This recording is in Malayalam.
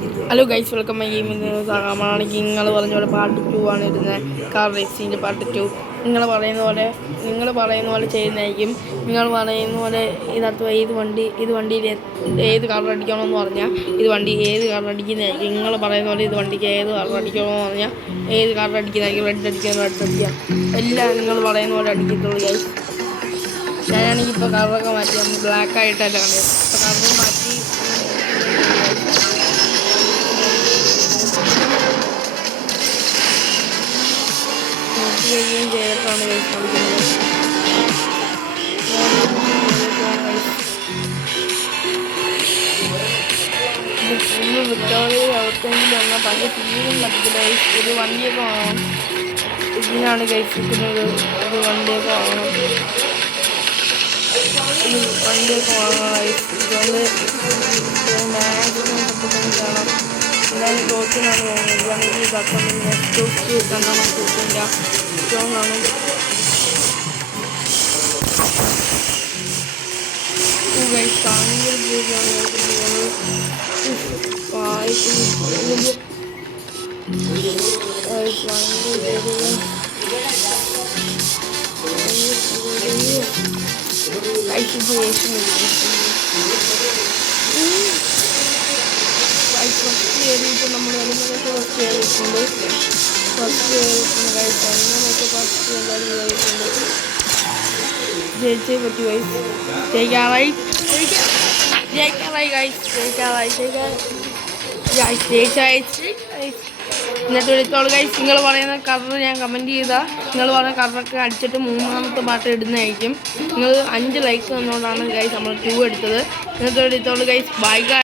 Hello guys, welcome my gaming സാമാണെങ്കിൽ നിങ്ങൾ പറഞ്ഞ പോലെ പാർട്ട് 2 ആണ് ഇരുന്നത്. കാർ റേസിൻ്റെ പാർട്ട് 2 നിങ്ങൾ പറയുന്ന പോലെ ചെയ്യുന്നതായിരിക്കും. നിങ്ങൾ പറയുന്ന പോലെ ഇതിനകത്ത് ഇത് വണ്ടിയിൽ ഏത് കളർ അടിക്കണമെന്ന് പറഞ്ഞാൽ ഏത് കളർ അടിക്കുന്നതായിരിക്കും. നിങ്ങൾ പറയുന്ന പോലെ ഇത് വണ്ടിക്ക് ഏത് കളർ അടിക്കണമെന്ന് പറഞ്ഞാൽ ഏത് കളർ അടിക്കുന്നതായിരിക്കും. റെഡ് അടിക്കാം എല്ലാം നിങ്ങൾ പറയുന്ന പോലെ അടിക്കത്തുള്ളൂ ഗൈസ്. ഞാനാണെങ്കിൽ ഇപ്പോൾ കളറൊക്കെ മാറ്റി നമ്മൾ ബ്ലാക്ക് ആയിട്ടല്ല കണ്ടത്. ഇപ്പോൾ കളർ മാറ്റി ചെയ്തിട്ടാണ് കളിക്കുന്നത്. ഫുള്ള് വിട്ടോളി അവർക്കെങ്കിലും വന്നാൽ പല ഫീലും പറ്റത്തില്ല. ഒരു വണ്ടിയൊക്കെ വാങ്ങണം. ഇതിനാണ് കഴിച്ചിരിക്കുന്നത്. ഒരു വണ്ടിയൊക്കെ വാങ്ങണം. ഇതുകൊണ്ട് മാക്സിമം സപ്പോർട്ട് ചെയ്യണം. എന്തായാലും തോറ്റിനാണ് തോന്നുന്നത്. ഇതാണെങ്കിൽ തക്കുന്നില്ല. നെക്സ്റ്റ് രണ്ടാമത് തോറ്റില്ല. സ്ട്രോങ് ആണ്. ഫസ്റ്റ് കയറിയിട്ട് നമ്മൾ എലിമിനേറ്റ് ഫസ്റ്റ് കയറിയിട്ടുണ്ട്. അങ്ങനെയൊക്കെ ഫസ്റ്റ് എന്തായാലും കയറിയിട്ടുണ്ട്. ജയിച്ചേ പറ്റി ഗൈസ്. ജയിക്കാറായി ഇന്നത്തെ വിളിത്തോളൂ ഗൈസ്. നിങ്ങൾ പറയുന്ന കളർ ഞാൻ കമൻറ്റ് ചെയ്താൽ നിങ്ങൾ പറയുന്ന കളറൊക്കെ അടിച്ചിട്ട് മൂന്നാമത്തെ പാട്ട് ഇടുന്നതായിരിക്കും. നിങ്ങൾ 5 ലൈക്ക് തന്നുകൊണ്ടാണ് ഗൈസ് നമ്മൾ 2 എടുത്തത്. ഇന്നത്തെ വിളിത്തോളൂ ഗൈസ്. Bye guys.